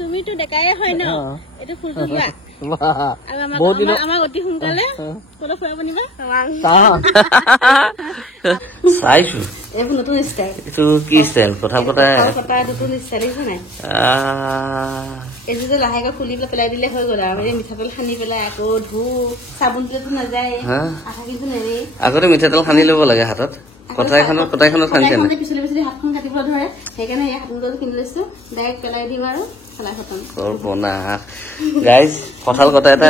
তুমিতো ডেকাই হয় ন এইটো ফুলটো লোৱা বহুত দিন আমাক অতি সোনকালে ফটো ফুৰাব নিবা চাইছো এইবোৰ নতুন ষ্টাইল এইটো কি ষ্টাইল কথা কথা নতুন ষ্টাইল দেখিছা নাই এইটো যে লাহেকৈ খুলি পেলাই দিলে হৈ গ'ল আৰু এই মিঠাতেল সানি পেলাই আকৌ ধু চাবোন দিলেতো নাযায় আঠা কিন্তু নেৰে আগতে মিঠাতেল সানি ল'ব লাগে হাতত কটাইখনত সানিছে পিছলি পিছলি হাতখন কাটিব ধৰে সেইকাৰণে এই হাতখন কিনি লৈছো ডাইৰেক্ট পেলাই দিম আৰু পেলাই খতম কল্পনা গাইজ কঁঠাল কটা এটা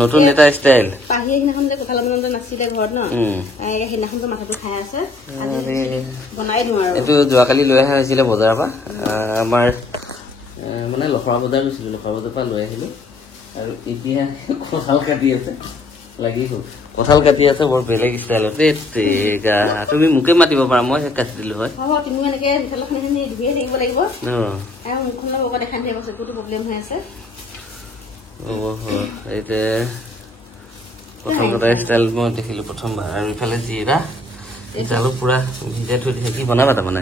নতুন এটা ষ্টাইল পাহি সেইদিনাখন যে কঁঠাল বনাওঁতে নাছিলে ঘৰত ন সেইদিনাখনতো মাথাটো খাই আছে বনাই দিওঁ আৰু এইটো যোৱাকালি লৈ অহা হৈছিলে বজাৰৰ পৰা আমাৰ মানে লখৰা বজাৰ গৈছিলো লখৰা বজাৰৰ পৰা লৈ আহিলো আৰু এতিয়া কঁঠাল কাটি আছে লাগি গ'ল কঁঠাল কাটি আছে বৰ বেলেগ ষ্টাইলত তুমি মোকে মাতিব পাৰা মই কাটি দিলো হয় তুমি এনেকে মিঠালখিনি ধুয়ে থাকিব লাগিব আৰু মুখখন লগত দেখাই থাকিব চকুটো প্ৰব্লেম হৈ আছে এতিয়া কঁঠাল কটা ষ্টাইল মই দেখিলো প্ৰথমবাৰ আৰু ইফালে জিৰা জালুক পুৰা ভিজাই থৈ দিছে কি বনাবা তাৰমানে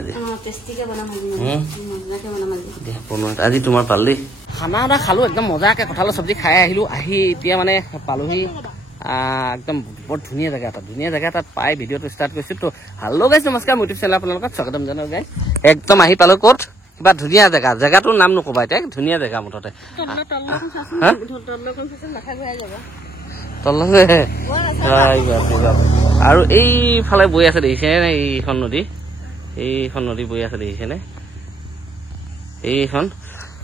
আজি তোমাৰ পাল দেই খানা এটা খালো একদম মজাকে কঁঠালৰ চব্জি খাই আহিলো আহি এতিয়া মানে পালোহি একদম বৰ ধুনীয়া জেগা এটাত পাই ভিডিঅ'টো ষ্টাৰ্ট কৰিছো তো হেল্ল' গাইজ নমস্কাৰ ইউটিউব চেনেল আপোনালোকক স্বাগতম জনাও গাইজ একদম আহি পালো ক'ত কিবা ধুনীয়া জেগাটোৰ নাম নকবা এতিয়া ধুনীয়া জেগা মুঠতে আৰু এইফালে বৈ আছে দেখিছেনে এইখন নদী বৈ আছে দেখিছেনে এইখন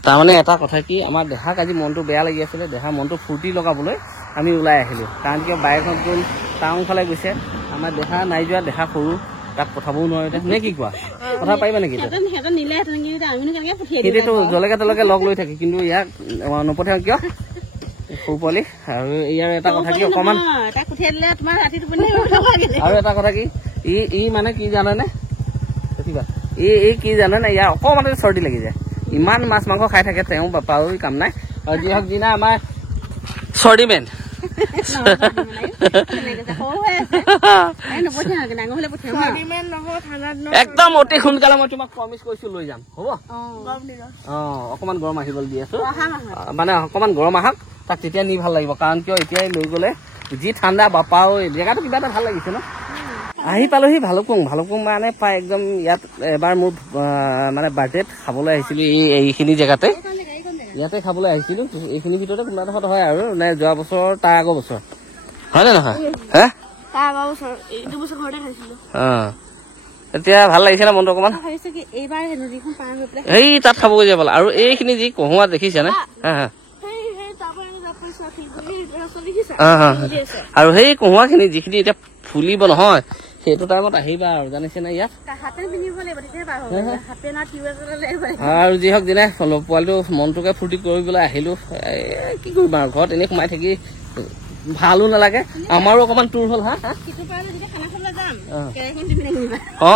তাৰমানে এটা কথা কি আমাৰ দেহাক আজি মনটো বেয়া লাগি আছিলে দেহা মনটো ফূৰ্তি লগাবলৈ আমি ওলাই আহিলো কাৰণ কিয় বাইকত গ'ল টাউন ফালে গৈছে আমাৰ দেহা নাই যোৱা দেহা সৰু তাক পঠাবও নোৱাৰো এতিয়া নে কি কোৱা কথা পাৰিবা নেকি সেইটোতো জলেকে তলকে লগ লৈ থাকে কিন্তু ইয়াক নপঠিয়াও কিয় সৰু পোৱালি আৰু ইয়াৰ এটা কথা কি অকমান আৰু এটা কথা কি ই মানে কি জানেনে এই কি জানেনে ইয়াৰ অকমানতে চৰ্দি লাগি যায় ইমান মাছ মাংস খাই থাকে তেওঁ বাপাও কাম নাই আৰু যি হওক দিনা আমাৰ চৰ্দি মেন একদম অতি সোনকালে মই তোমাক প্ৰমিছ কৰিছো লৈ যাম হ'ব অকমান গৰম আহিবলৈ দি আছো মানে অকমান গৰম আহক তাক তেতিয়া নি ভাল লাগিব কাৰণ কিয় এতিয়াই লৈ গলে যি ঠাণ্ডা বাপাও জেগাটো কিবা এটা ভাল লাগিছে ন আহি পালোহি ভালুকপুং মানে পাই একদম ইয়াত এবাৰ মোৰ মানে বাৰ্থডেত খাবলৈ আহিছিলো এইখিনি জেগাতে ইয়াতে খাবলৈ আহিছিলো এইখিনি ভিতৰতে কোনোবা এডোখৰত হয় আৰু নে যোৱা বছৰ তাৰ আগৰ বছৰ হয় নে নহয় এতিয়া ভাল লাগিছে না মনটো অকমান এই তাত খাবগৈ যাব আৰু এইখিনি যি কহুৱা দেখিছে নে আৰু সেই কহুৱা খিনি যিখিনি এতিয়া ফুলিব নহয় সেইটো টাইমত আহিবা আৰু জানিছে না ইয়াত আৰু যি হওক দিনে পোৱালিটো মনটোকে ফূৰ্তি কৰিবলৈ আহিলো কি কৰিবা আৰু ঘৰত এনেই সোমাই থাকি ভালো নালাগে আমাৰো অকমান টুৰ হল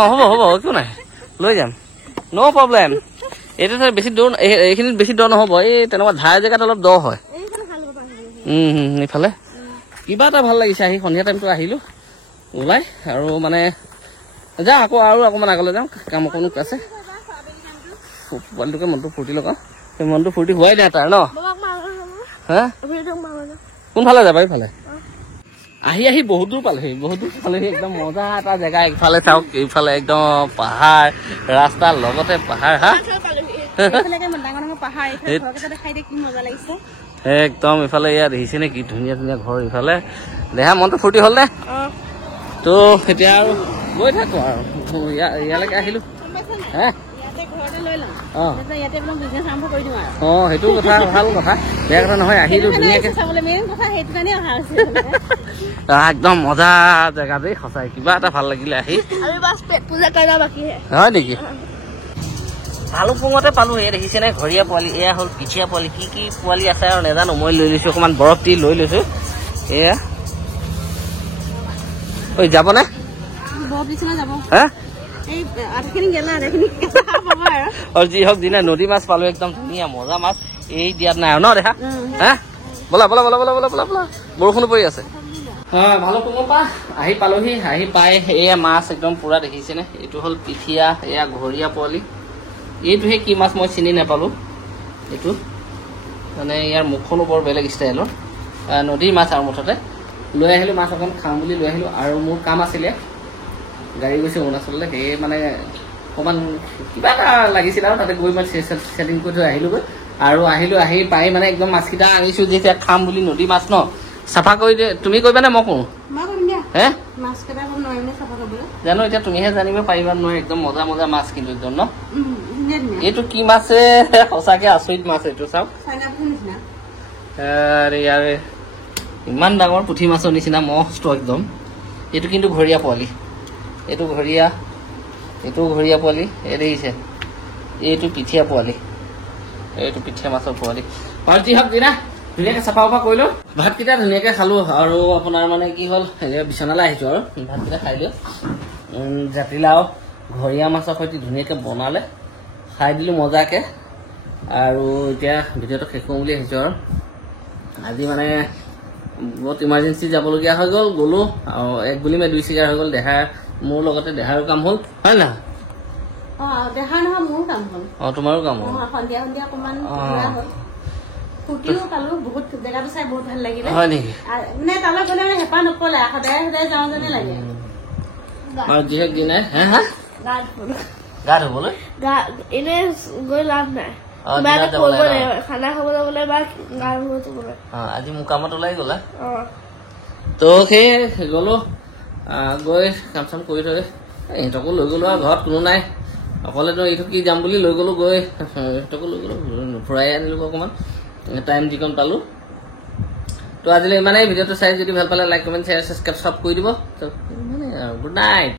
হ'ব একো নাই লৈ যাম ন' প্ৰব্লেম এইটো বেছি দূৰ এইখিনিত বেছি দ নহব এই তেনেকুৱা ধাৰ জেগাত অলপ দ হয় এইফালে কিবা এটা ভাল লাগিছে আহি সন্ধিয়া টাইমটো আহিলো ওলাই আৰু মানে যাওঁ আকৌ আৰু অকমান আগলৈ যাওঁ কাম অকণো আছে পোৱালিটোকে মনটো ফূৰ্তি লগাওঁ সেই মনটো ফূৰ্তি হোৱাই নাই তাৰ ন কোনফালে যাবা এইফালে আহি বহুত দূৰ পালেহি একদম মজা এটা জেগা ইফালে চাওক এইফালে একদম পাহাৰ ৰাস্তাৰ লগতে পাহাৰ একদম ইফালে ইয়াত দেখিছে নে কি ধুনীয়া ঘৰ ইফালে দেহা মনটো ফূৰ্তি হ'ল নে তো এতিয়া আৰু গৈ থাকো আৰু ইয়ালৈকে আহিলো সেইটো কথা ভাল কথা বেয়া কথা নহয় আহিলো ধুনীয়াকে একদম মজা জেগা দেই সঁচাই কিবা এটা ভাল লাগিলে আহি হয় নেকি ভালুকপুঙতে পালো এয়া দেখিছে নে ঘৰীয়া পোৱালি এয়া হ'ল পিঠিয়া পোৱালি কি পোৱালি আছে আৰু নাজানো মই লৈ লৈছো অকমান বৰফ দি লৈ লৈছো এয়া ঐ যাব নে আৰু যি হওক দিনা নদী মাছ পালো একদম ধুনীয়া মজা মাছ এই দিয়াত নাই আৰু ন দেখা বলা বৰষুণো পৰি আছে ভালুকপুঙৰ পৰা আহি পালোহি আহি পাই এয়া মাছ একদম পুৰা দেখিছে নে এইটো হ'ল পিঠিয়া এয়া ঘৰীয়া পোৱালি এইটোহে কি মাছ মই চিনি নাপালোঁ এইটো মানে ইয়াৰ মুখখনো বৰ বেলেগ ষ্টাইলৰ নদীৰ মাছ আৰু মুঠতে লৈ আহিলোঁ মাছ অকণ খাওঁ বুলি লৈ আহিলোঁ আৰু মোৰ কাম আছিলে গাড়ী গৈছে অৰুণাচললৈ সেয়ে মানে অকণমান কিবা এটা লাগিছিল আৰু তাতে গৈ মই ছেটিং কৰি থৈ আহিলোঁগৈ আৰু আহি পাই মানে একদম মাছকেইটা আনিছোঁ যেতিয়া খাম বুলি নদী মাছ ন চাফা কৰি দিয়ে তুমি কৰিবানে মই কৰোঁ হে জানো এতিয়া তুমিহে জানিব পাৰিবা নহয় একদম মজা মজা মাছ কিন্তু একদম ন এইটো কি মাছে সঁচাকৈ আচৰিত মাছ এইটো চাওক ইয়াৰে ইমান ডাঙৰ পুঠি মাছৰ নিচিনা মস্ত একদম এইটো কিন্তু ঘৰীয়া পোৱালি এইটো ঘৰীয়া পোৱালি এই দেখিছে এইটো পিঠিয়া পোৱালি এইটো পিঠিয়া মাছৰ পোৱালি আৰু যি হওক দিনা ধুনীয়াকৈ চাফা কৰিলোঁ ভাতকেইটা ধুনীয়াকৈ খালোঁ আৰু আপোনাৰ মানে কি হ'ল বিচনালৈ আহিছোঁ আৰু ভাতকেইটা খাই দিওঁ জাতিলাও ঘৰীয়া মাছৰ সৈতে ধুনীয়াকৈ বনালে খাই দিলোঁ মজাকৈ আৰু এতিয়া ভিডিঅ'টো শেষ কৰোঁ বুলি আহিছোঁ আৰু আজি মানে বহুত ইমাৰ্জেঞ্চি যাবলগীয়া হৈ গ'লোঁ আৰু 1 গুলিমে 2 চিগাৰ হৈ গ'ল দেহাৰ মোৰ লগতে দেহাৰো কাম হ'ল হয় নহয় তোমাৰো কাম হ'ল হয় নেকি যিহেতু দিনাই গা ধুবলৈ এনে গৈ লাভ নাই খানা খাব যাবলৈ বা গা ধুবলৈ আজি মোৰ কামত ওলাই গ'লা তো সেই গ'লো গৈ কাম চাম কৰি থৈ ইহঁতকো লৈ গ'লো আৰু ঘৰত কোনো নাই অকলেতো এইটো কি যাম বুলি লৈ গ'লো গৈ ইহঁতকো লৈ গ'লো ফুৰাই আনিলোঁ অকণমান টাইম যিকণ পালোঁ তো আজিলৈ ইমানেই ভিডিঅ'টো চাই যদি ভাল পালে লাইক কমেণ্ট শ্বেয়াৰ ছাবস্ক্ৰাইব চব কৰি দিব মানে গুড নাইট